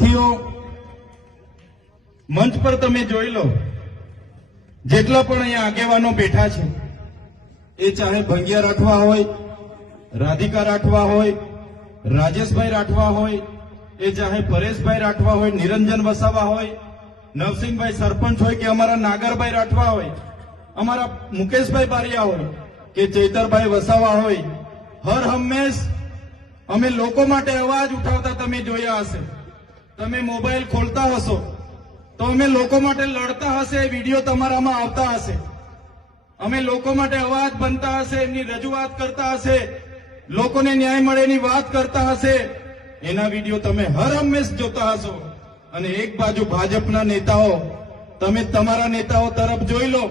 સાથીઓ, મંચ પર તમે જોઈ લો, જેટલા પણ અહીંયા આગેવાનો બેઠા છે, એ ચાહે ભંગિયા રાઠવા હોય, રાધિકા રાઠવા હોય, રાજેશભાઈ રાઠવા હોય, એ ચાહે પરેશભાઈ રાઠવા હોય, નિરંજન વસાવા હોય, નવસિંહભાઈ સરપંચ હોય કે અમારા નાગરભાઈ રાઠવા હોય, અમારા મુકેશભાઈ બારિયા હોય કે ચૈતરભાઈ વસાવા હોય, હર હંમેશ અમે લોકો માટે અવાજ ઉઠાવતા તમે જોયા હશે. તમે મોબાઈલ ખોલતા હશો તો અમે લોકો માટે લડતા હશે, વિડીયો તમારામાં આવતા હશે. અમે લોકો માટે અવાજ બનતા હશે, એમની રજૂઆત કરતા હશે, લોકોને ન્યાય મળે એની વાત કરતા હશે. એના વિડીયો તમે હર હંમેશ જોતા હશો. અને એક બાજુ ભાજપના નેતાઓ, તમે તમારા નેતાઓ તરફ જોઈ લો,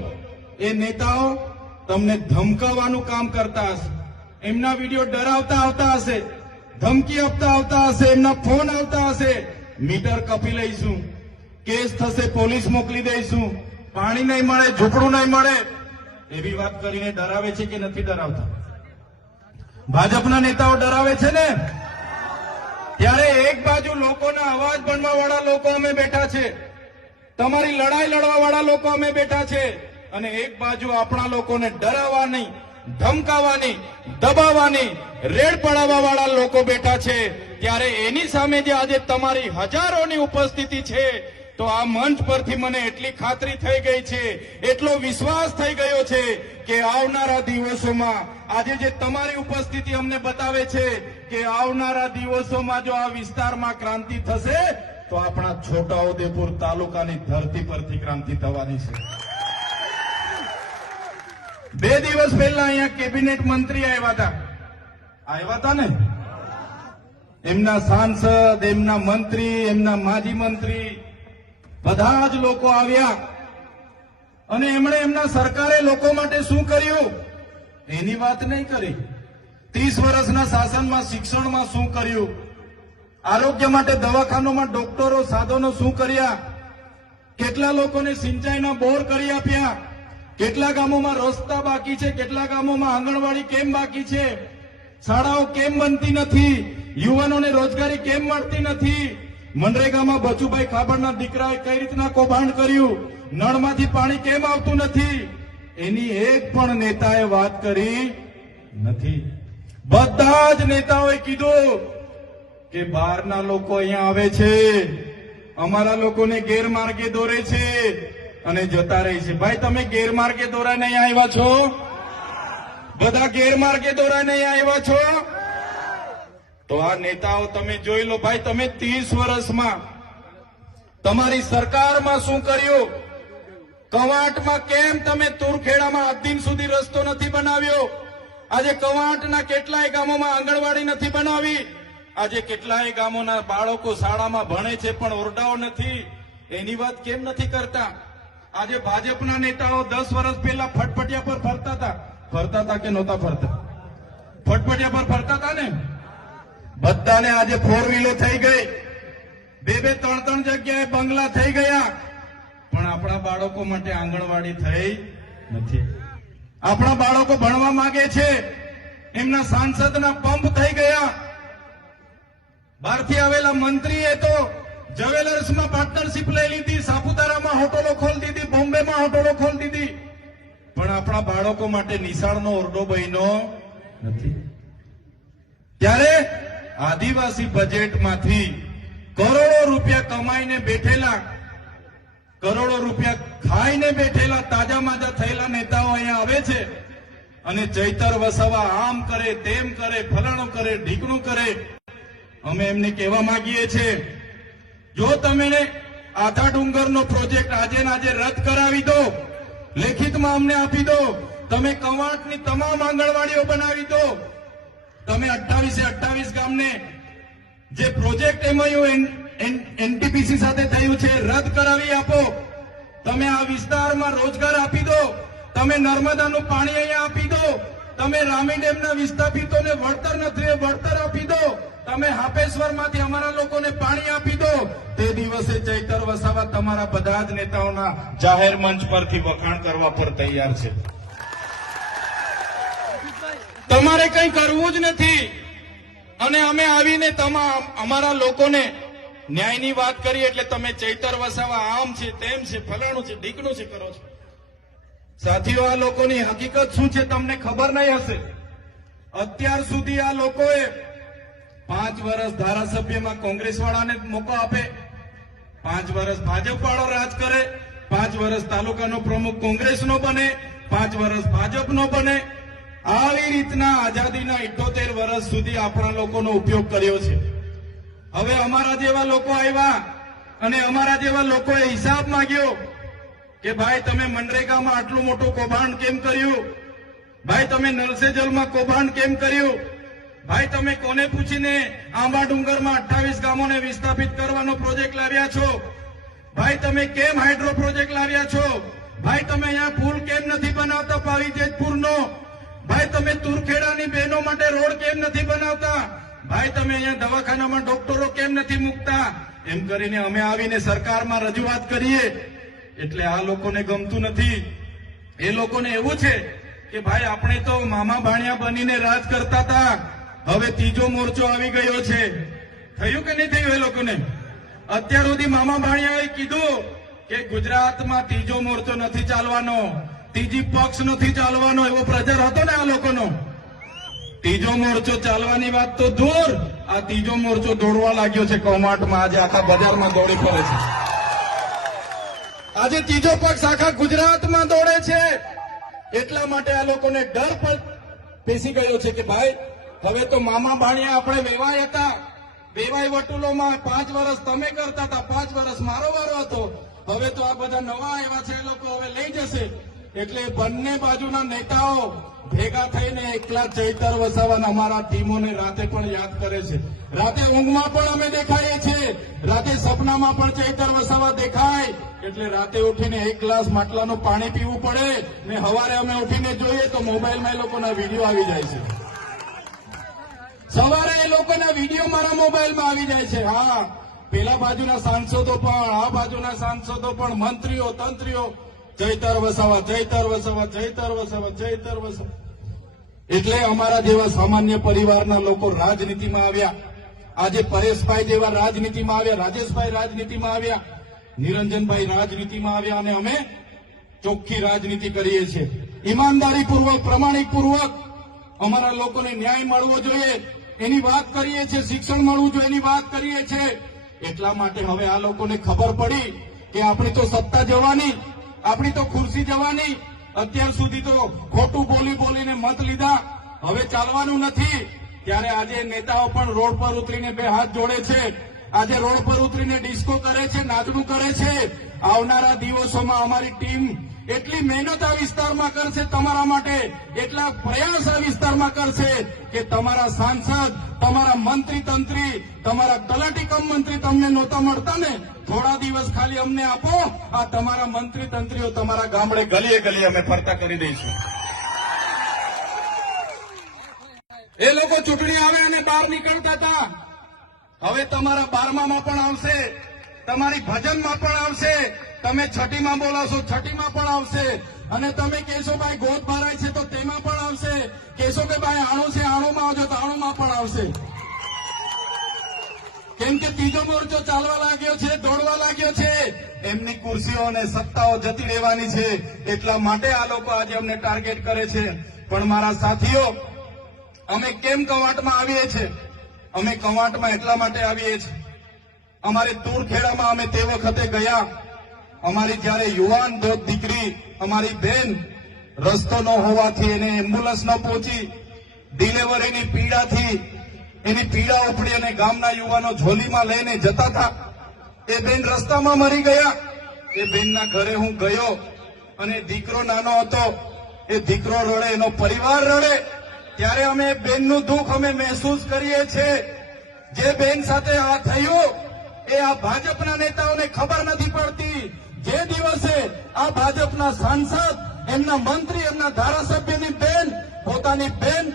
એ નેતાઓ તમને ધમકાવવાનું કામ કરતા હશે. એમના વિડીયો ડરાવતા આવતા હશે, ધમકી આપતા આવતા હશે, એમના ફોન આવતા હશે, મીટર કપી લઈશું, કેસ થશે, પોલીસ મોકલી દઈશું, પાણી નહીં મળે, ઝૂંપડું નહીં મળે, એવી વાત કરીને ડરાવે છે કે નથી ડરાવતા? ભાજપના નેતાઓ ડરાવે છે ને. ત્યારે એક બાજુ લોકોના અવાજ બનવા વાળા લોકો અમે બેઠા છે, તમારી લડાઈ લડવા વાળા લોકો અમે બેઠા છે, અને એક બાજુ આપણા લોકોને ડરાવવાની, ધમકાવવાની, દબાવવાની, રેડ પડાવવા વાળા લોકો બેઠા છે. ત્યારે એની સામે જે આજે તમારી હજારોની ઉપસ્થિતિ છે, તો આ મંચ પરથી મને એટલી ખાતરી થઈ ગઈ છે, એટલો વિશ્વાસ થઈ ગયો છે કે આવનારા દિવસોમાં આજે જે તમારી ઉપસ્થિતિ અમને બતાવે છે કે આવનારા દિવસોમાં જો આ વિસ્તારમાં ક્રાંતિ થશે તો આપણા છોટાઉદેપુર તાલુકાની ધરતી પરથી ક્રાંતિ થવાની છે. 2 દિવસ પહેલા અહીંયા કેબિનેટ મંત્રી આવ્યા હતા ને, એમના સાંસદ, એમના મંત્રી, એમના માજી મંત્રી, બધા જ લોકો આવ્યા અને એમણે એમના સરકારે લોકો માટે શું કર્યું એની વાત નહીં કરી. 30 વર્ષના શાસનમાં શિક્ષણમાં શું કર્યું, આરોગ્ય માટે દવાખાનામાં ડોક્ટરો, સાધનો શું કર્યા, કેટલા લોકોને સિંચાઈના બોર કરી આપ્યા, કેટલા ગામોમાં રસ્તા બાકી છે, કેટલા ગામોમાં આંગણવાડી કેમ બાકી છે, શાળાઓ કેમ બનતી નથી, યુવાનોને રોજગારી કેમ મળતી નથી, મનરેગામાં બચુભાઈ ખાબડના દીકરાએ કઈ રીતના કૌભાંડ કર્યું, નળમાંથી પાણી કેમ આવતું નથી, એની એક પણ નેતાએ વાત કરી નથી. બધા જ નેતાઓએ કીધું કે બહારના લોકો અહીંયા આવે છે, અમારા લોકોને ગેરમાર્ગે દોરે છે અને જતા રહે છે. ભાઈ, તમે ગેરમાર્ગે દોરાઈને અહીંયા આવ્યા છો? બધા ગેરમાર્ગે દોરાઈને અહીંયા આવ્યા છો? તો આ નેતાઓ તમે જોઈ લો. ભાઈ, તમે 30 વર્ષમાં તમારી સરકારમાં શું કર્યું? કવાંટમાં કેમ તમે તુરખેડામાં આજ દિન સુધી રસ્તો નથી બનાવ્યો? આજે કવાંટના કેટલાય ગામોમાં આંગણવાડી નથી બનાવી. આજે કેટલાય ગામોના બાળકો શાળામાં ભણે છે પણ ઓરડાઓ નથી. એની વાત કેમ નથી કરતા? આજે ભાજપના નેતાઓ 10 વર્ષ પહેલા ફટફટિયા પર ફરતા હતા કે નહોતા ફરતા? ફટફટિયા પર ફરતા હતા ને. બધાને આજે 4 વ્હીલો થઈ ગઈ, 2-2, 3-3 જગ્યાએ બંગલા થઈ ગયા, પણ આપણા બાળકો માટે આંગણવાડી થઈ નથી. આપણા બાળકો ભણવા માંગે છે, એમના સાંસદના પંપ થઈ ગયા. બહારથી આવેલા મંત્રીએ તો જ્વેલર્સમાં પાર્ટનરશિપ લઈ લીધી, સાપુતારામાં હોટલો ખોલી દીધી, બોમ્બેમાં હોટલો ખોલી દીધી, પણ આપણા બાળકો માટે નિશાળનો ઓરડો બન્યો નથી. ત્યારે આદિવાસી બજેટમાંથી કરોડો રૂપિયા કમાઈને બેઠેલા, કરોડો રૂપિયા ખાઈને બેઠેલા, તાજા માજા થયેલા નેતાઓ અહીંયા આવે છે અને ચૈતર વસાવા આમ કરે, તેમ કરે, ફલાણું કરે, ઢીકણું કરે. અમે એમને કહેવા માંગીએ છીએ, જો તમે આધા ડુંગરનો પ્રોજેક્ટ આજે ને આજે રદ કરાવી દો, લેખિતમાં અમને આપી દો, તમે કવાંટની તમામ આંગણવાડીઓ બનાવી દો, તમે 28 ગામને જે પ્રોજેક્ટ એમઓયુ એનટીપીસી સાથે થયું છે રદ કરાવી આપો, તમે આ વિસ્તારમાં રોજગાર આપી દો, તમે નર્મદાનું પાણી અહીંયા આપી દો, તમે રામી ડેમના વિસ્થાપિતોને વળતર નથી વળતર આપી દો, તમે હાપેશ્વરમાંથી અમારા લોકોને પાણી આપી દો, તે દિવસે ચૈતર વસાવા તમારા બધા જ નેતાઓના જાહેર મંચ પરથી વખાણ કરવા પર તૈયાર છે. તમારે કંઈ કરવું જ નથી અને અમે આવીને અમારા લોકોને ન્યાયની વાત કરી એટલે તમે ચૈતર વસાવા આમ છે તેમ છે ફલાણું છે ઢીકણું છે કરો છો. સાથીઓ, આ લોકોની હકીકત શું છે તમને ખબર નહીં હશે. અત્યાર સુધી આ લોકોએ 5 વર્ષ ધારાસભ્યમાં કોંગ્રેસ વાળાને મોકો આપે, 5 વર્ષ ભાજપ વાળો રાજ કરે, 5 વર્ષ તાલુકાનો પ્રમુખ કોંગ્રેસનો બને, 5 વર્ષ ભાજપનો બને. આવી રીતના આઝાદીના 78 વર્ષ સુધી આપણા લોકોનો ઉપયોગ કર્યો છે. હવે અમારા જેવા લોકો આવ્યા અને અમારા જેવા લોકોએ હિસાબ માંગ્યો કે ભાઈ તમે મનરેગામાં આટલું મોટું કૌભાંડ કેમ કર્યું, ભાઈ તમે નલ સે જલમાં કૌભાંડ કેમ કર્યું, ભાઈ તમે કોને પૂછીને આંબા ડુંગરમાં 28 ગામોને વિસ્થાપિત કરવાનો પ્રોજેક્ટ લાવ્યા છો, ભાઈ તમે કેમ હાઇડ્રો પ્રોજેક્ટ લાવ્યા છો, ભાઈ તમે અહીંયા પુલ કેમ નથી બનાવતા પાવી જેતપુરનો, ભાઈ તમે તુરખેડાની બહેનો માટે રોડ કેમ નથી બનાવતા, ભાઈ તમે અહીંયા દવાખાનામાં ડોક્ટરો કેમ નથી મૂકતા. એમ કરીને અમે આવીને સરકારમાં રજૂઆત કરીએ એટલે આ લોકોને ગમતું નથી. એ લોકોને એવું છે કે ભાઈ આપણે તો મામા ભાણિયા બનીને રાજ કરતા હતા, હવે ત્રીજો મોરચો આવી ગયો છે. થયું કે નહીં થયું? એ લોકોને અત્યાર સુધી મામા ભાણિયાએ કીધું કે ગુજરાતમાં ત્રીજો મોરચો નથી ચાલવાનો, ત્રીજી પક્ષ નથી ચાલવાનો, એવો પ્રચાર હતો ને આ લોકોનો. ત્રીજો મોરચો ચાલવાની વાત તો દૂર, આ ત્રીજો મોરચો દોડવા લાગ્યો છે કૌમાટમાં. આજે આખા બજારમાં દોડી ફરે છે. આજે ત્રીજો પક્ષ આખા ગુજરાતમાં દોડે છે. એટલા માટે આ લોકોને ડર પણ પેસી ગયો છે કે ભાઈ હવે તો મામા ભાણિયા આપણે વેવાય હતા, વેવાય વટુલોમાં 5 વર્ષ તમે કરતા હતા, 5 વર્ષ મારો વારો હતો. હવે તો આ બધા નવા આવ્યા છે, એ લોકો હવે લઈ જશે. એટલે બંને બાજુના નેતાઓ ભેગા થઈને એકલા ચૈતર વસાવાના અમારા ટીમોને રાતે પણ યાદ કરે છે. રાતે ઊંઘમાં પણ અમે દેખાઈએ છીએ, રાતે સપનામાં પણ ચૈતર વસાવા દેખાય. એટલે રાતે ઉઠીને 1 ગ્લાસ માટલાનું પાણી પીવું પડે ને સવારે અમે ઉઠીને જોઈએ તો મોબાઈલમાં એ લોકોના વિડીયો આવી જાય છે. સવારે એ લોકોના વિડીયો મારા મોબાઈલમાં આવી જાય છે. હા, પેલા બાજુના સાંસદો પણ, આ બાજુના સાંસદો પણ, મંત્રીઓ તંત્રીઓ ચૈતર વસાવા, ચૈતર વસાવા, ચૈતર વસાવા, ચૈતર વસાવા. એટલે અમારા જેવા સામાન્ય પરિવારના લોકો રાજનીતિમાં આવ્યા. આજે પરેશભાઈ જેવા રાજનીતિમાં આવ્યા, રાજેશભાઈ રાજનીતિમાં આવ્યા, નિરંજનભાઈ રાજનીતિમાં આવ્યા અને અમે ચોખ્ખી રાજનીતિ કરીએ છીએ. ઈમાનદારીપૂર્વક, પ્રમાણિકપૂર્વક અમારા લોકોને ન્યાય મળવો જોઈએ એની વાત કરીએ છીએ, શિક્ષણ મળવું જોઈએ એની વાત કરીએ છીએ. એટલા માટે હવે આ લોકોને ખબર પડી કે આપણી તો સત્તા જવાની, આપણી તો ખુરશી જવાની. અત્યાર સુધી તો ખોટું બોલી બોલીને મત લીધા, હવે ચાલવાનું નથી. ત્યારે આજે નેતાઓ પણ રોડ પર ઉતરીને 2 હાથ જોડે છે. આજે રોડ પર ઉતરીને ડિસ્કો કરે છે, નાચડું કરે છે. આવનારા દિવસોમાં અમારી ટીમ એટલી મહેનત આ વિસ્તારમાં કરશે તમારા માટે, એટલા પ્રયાસ આ વિસ્તારમાં કરશે કે તમારા સાંસદ, તમારા મંત્રી તંત્રી, તમારા તલાટી કમ મંત્રી તમને નહોતા મળતા ને, થોડા દિવસ ખાલી અમને આપો, આ તમારા મંત્રી તંત્રીઓ તમારા ગામડે ગલીએ ગલીએ અમે ફરતા કરી દઈશું. એ લોકો ચૂંટણી આવે અને બહાર નીકળતા હતા, હવે તમારા 12માં પણ આવશે, તમારી ભજનમાં પણ આવશે, તમે છઠ્ઠીમાં બોલાવશો છઠ્ઠીમાં પણ આવશે, અને તમે કહેશો ભાઈ ગોદ ભરાય છે તો તેમાં પણ આવશે, કહેશો કે ભાઈ આણું છે આણુંમાં આવજો તો આણુંમાં પણ આવશે. કેમ કે ત્રીજો મોરચો ચાલવા લાગ્યો છે, દોડવા લાગ્યો છે. એમની ખુરશીઓ અને સત્તાઓ જતી રહેવાની છે, એટલા માટે આ લોકો આજે અમને ટાર્ગેટ કરે છે. પણ મારા સાથીઓ, અમે કેમ કવાંટમાં આવીએ છીએ? અમે કવાંટમાં એટલા માટે આવીએ છીએ, અમારે તુરખેડામાં અમે તે વખતે ગયા, અમારી જયારે યુવાન દીકરી, અમારી બેન રસ્તો ન હોવાથી એને એમ્બ્યુલન્સ ન પહોંચી, ડિલિવરીની પીડાથી એની પીડા ઉપડી અને ગામના યુવાનો ઝોલીમાં લઈને જતા હતા. એ બેન રસ્તામાં મરી ગયા. એ બેનના ઘરે હું ગયો અને દીકરો નાનો હતો, એ દીકરો રડે, એનો પરિવાર રડે, ત્યારે અમે બેનનું દુઃખ અમે મહેસૂસ કરીએ છીએ. જે બેન સાથે આ થયું એ આ ભાજપના નેતાઓને ખબર નથી પડતી. જે દિવસે આ ભાજપના સાંસદ, એમના મંત્રી, એમના ધારાસભ્યની બેન,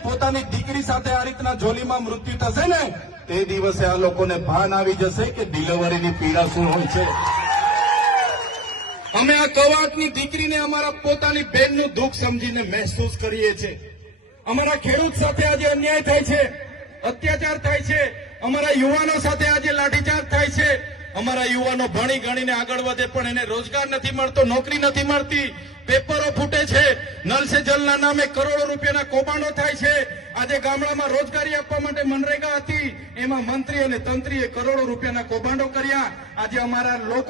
પોતાની દીકરી સાથે આ રીતના ઝોલીમાં મૃત્યુ થશે ને, તે દિવસે આ લોકોને ભાન આવી જશે કે ડિલિવરીની પીડા શું હોય છે. અમે આ કવાંટની દીકરીને અમારા પોતાની બેનનું દુઃખ સમજીને મહેસૂસ કરીએ છીએ. અમારા ખેડૂત સાથે આજે અન્યાય થાય છે, અત્યાચાર થાય છે, અમારા યુવાનો સાથે આજે લાઠીચાર્જ થાય છે. અમારા યુવાનો ભણી ગણીને આગળ વધે પણ એને રોજગાર નથી મળતો, નોકરી નથી મળતી, પેપરો ફૂટે છે, નલ સે જલના નામે કરોડો રૂપિયાના કૌભાંડો થાય છે. આજે ગામડામાં રોજગારી આપવા માટે મનરેગા હતી, એમાં મંત્રી અને તંત્રીએ કરોડો રૂપિયાના કૌભાંડો કર્યા. આજે અમારા લોકો